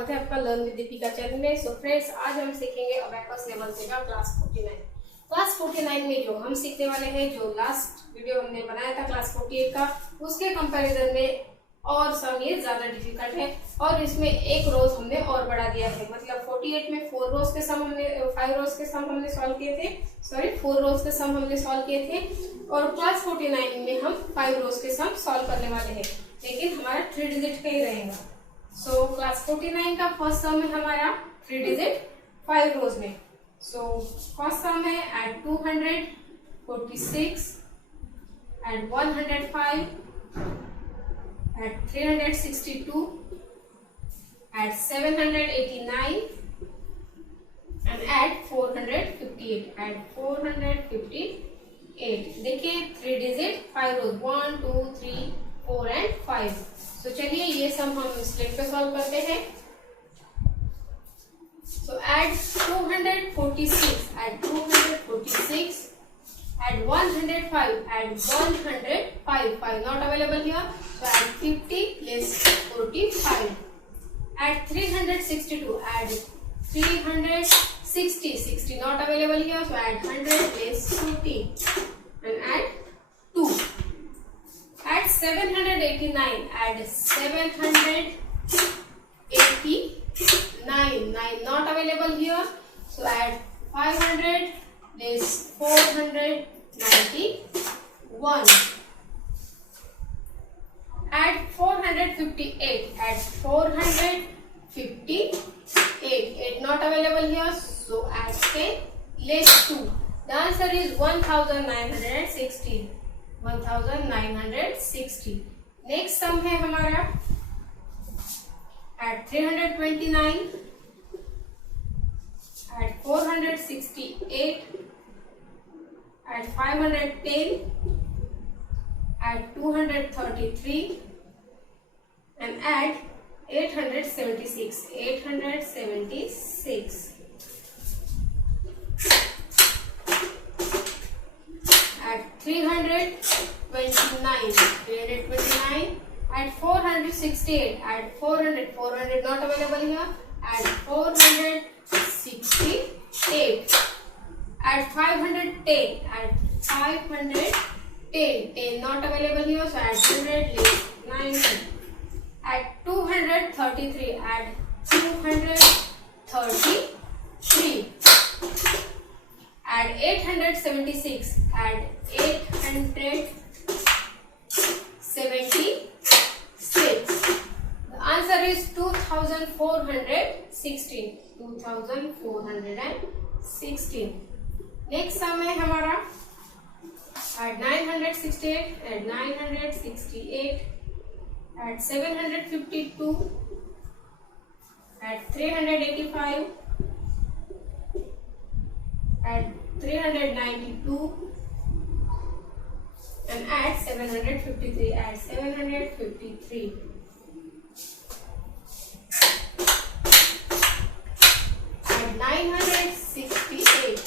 स्वागत है आपका लर्न विद दीपिका चैनल में। सो फ्रेंड्स, आज हम सीखेंगे अबैकस लेवल से का क्लास 49। क्लास 49 में जो हम सीखने वाले हैं, जो लास्ट वीडियो हमने बनाया था क्लास 48 का, उसके कंपैरिजन में और सम ये ज्यादा डिफिकल्ट है और इसमें एक रोज हमने और बढ़ा दिया है। मतलब 48 में 4 रोज के सम हमने 5 रोज के सम हमने सॉल्व किए थे, 4 रोज के सम हमने सॉल्व किए थे और क्लास 49 में हम 5 रोज के सम सॉल्व करने वाले हैं, लेकिन हमारा 3 डिजिट का ही रहेगा। सो क्लास 49 का फर्स्ट सम है हमारा 3 डिजिट 5 रोज में। सो फर्स्ट सम है eight 246 eight 105 at 362 at 789 and at 458 at 458। देखिए 3 डिजिट 5 रोज 1 2 3 4 एंड 5। तो चलिए ये सम हम स्लेट पे सॉल्व करते हैं। सो eight 246 at 246 at 105 at 105 5 not available here, so add 50 less 45 at 362 add 360 60 not available here, so add 100 less 40 and add 2 at 789 add 789 9 not available here, so add 500 less 491 at 458 at 458 8 not available here, so add 10 less 2। The answer is 1960 1960। Next sum है हमारा at 329 at 468 at 510 at 233 and at 876 876 at 329 at 468 at 400 not available here, at 468 at 510 at 510 not available here, so at 100 less 90 at 233 at 233 at 876 at 876। The answer is 2416 2416। Next sum है हमारा at 968 at 968 at 752 at 385 at 392 and at 753 at 753 at 968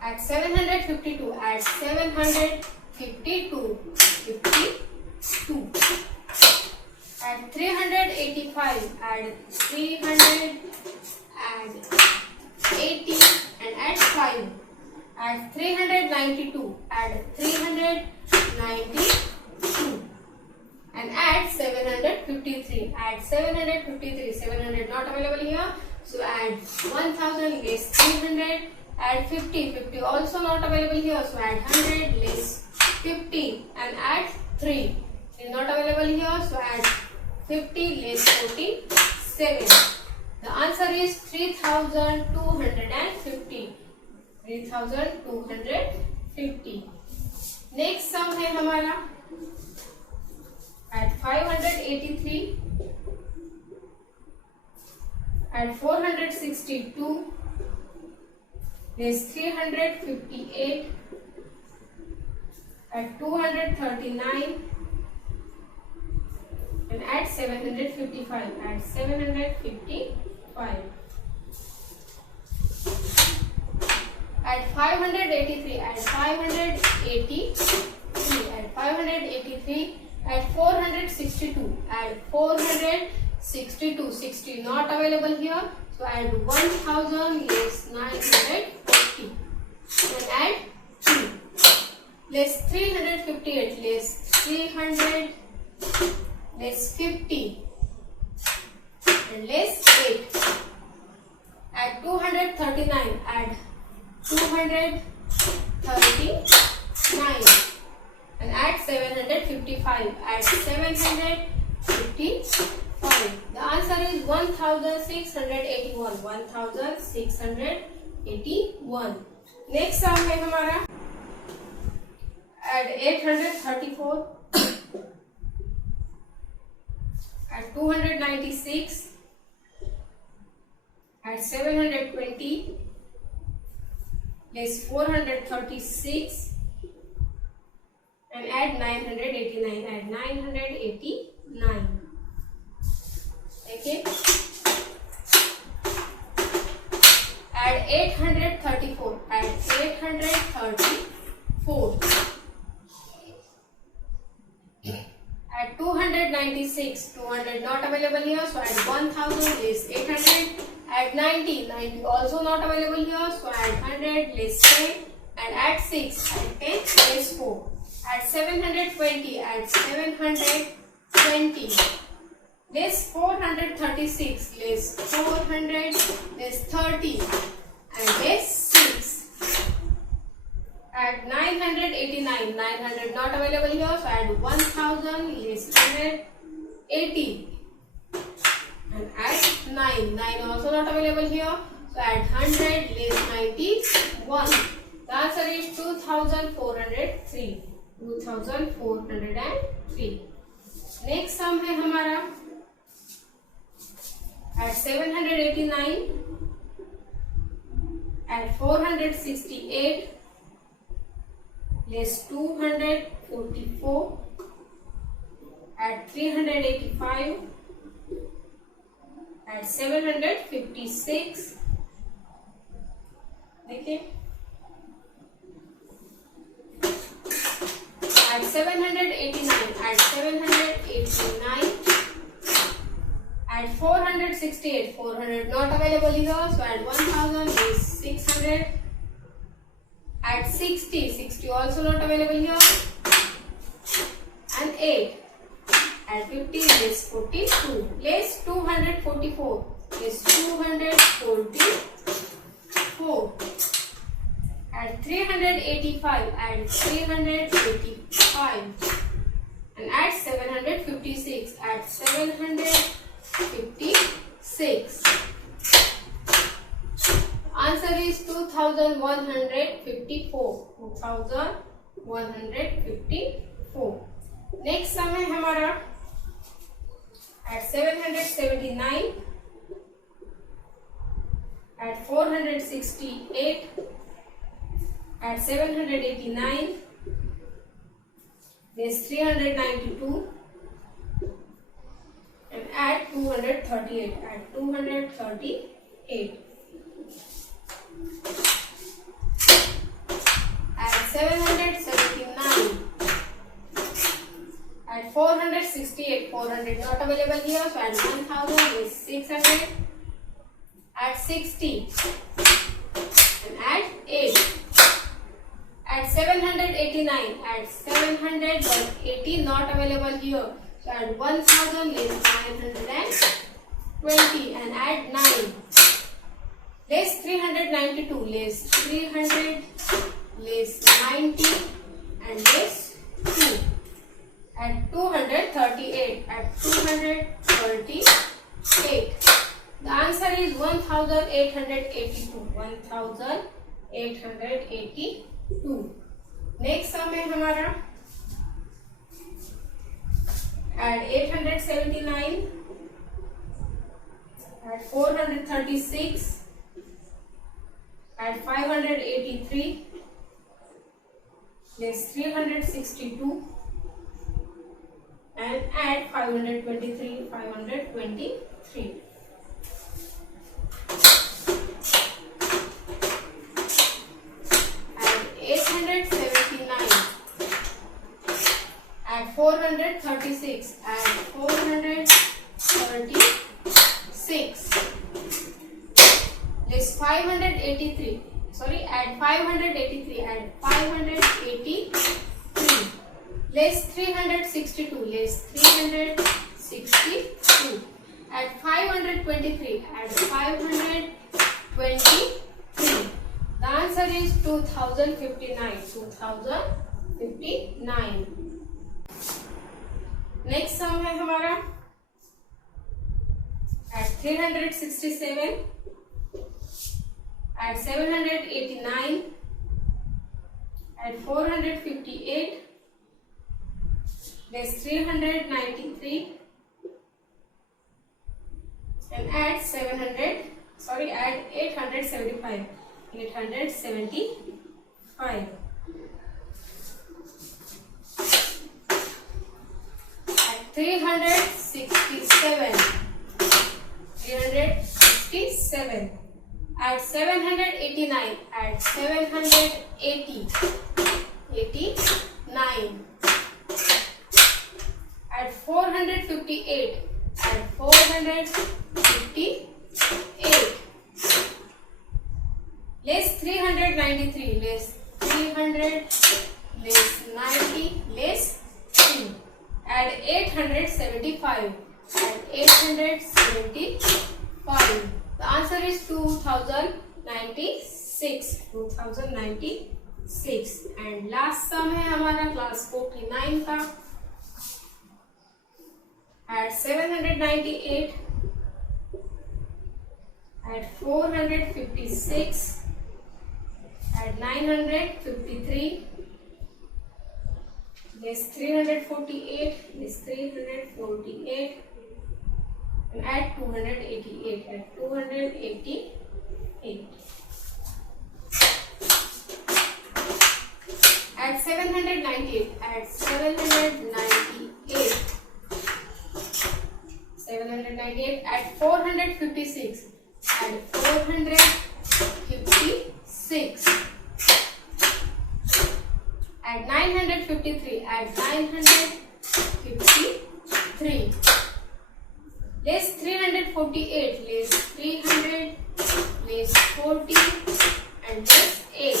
at 752 at 752 52 at 385 at 380 and at 5 at 392 at 392 and at 753 at 753 700 not available here, so add 1000 less 300 add 50 also not available here, so add 100 less 50 and add 3 not available here, so add 50 less 47। The answer is 3250 3250। Next sum है हमारा at 583 at 462 less 358 at 239 and at 755 at 755 at 583 at 583 at 583 at 462 at 462 62. 60 not available here. So add 1000 less 940 and add 2 less 358 less 300 less 50 and less 8. Add 239, add 239 and add 755, add 755. The answer is 1681. 1681. Next sum है हमारा add 834, add 296, add 720 less 436 and add 989. Add 989. Okay. Add 834. Add 834. Add 296. 200 not available here, so add 1000 less 800. Add 90. 90 also not available here, so add 100 less 10 and add 6. Add 10 less 4. Add 720. Add 720 less 436 less 400 less 30 and less 6. Add 989. 900 not available here, so add 1000 less 180 and add 9. 9 also not available here, so add 100 less 91. The answer is 2403. 2403. Next sum है हमारा add 789, add 468 less 244, add 385, add 756. देखिए add 789, add 789, add 468, 400 not available here, so add 1000 is 600, add 60, 60 also not available here, and 8, add 50 less 42, less 244, less 244, add 385, add 385 and add 756, add 756. Answer is 2154. 2154. Next sum है हमारा add 779, add 468, add 789 less 392 and add 238. Add 238. Add 779. Add 468. 400 not available here, so add 1000 less 600. Add 60 and add 8. Add 789, add 700 but 80 not available here, so add 1000 less 920 and add 9 less 392 less 300 less 90 and less 2. Add 238, add 238. The answer is 1882. 1882. Next sum है हमारा add 879, add 436, add 583 less 362 and add 523. Add 879, add 436, add 436 sorry, add 583, add 583, less 362, less 362, add 523, add 523. The answer is 2059, 2059. Next sum है हमारा at 367, at 789, at 458, less 393, and at 875, 875. At 367, 367, at 789, at 780, 89, at 458, at 458, less 393, less 300, less 90, less 3, add 875, add 875. The answer is 2096, 2096. And last sum है हमारा class 49 का at 798, at 456, at 953, less 348, less 348, and add 288, at 288. At 798, at 798, 798, at 456, at 456, at 953, at 953, less 348, less 300, less 40, and less 8,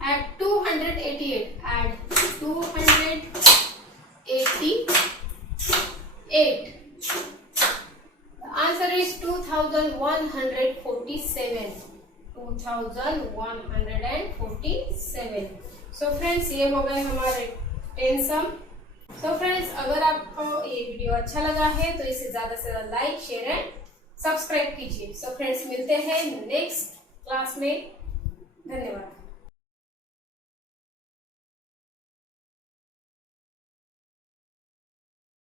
at 288, add 288. The answer is 2147, 2147. So friends ये हो गए हमारे 10 सम। So friends अगर आपको ये वीडियो अच्छा लगा है तो इसे ज्यादा से ज्यादा लाइक, शेयर एंड सब्सक्राइब कीजिए। सो फ्रेंड्स मिलते हैं नेक्स्ट क्लास में। धन्यवाद।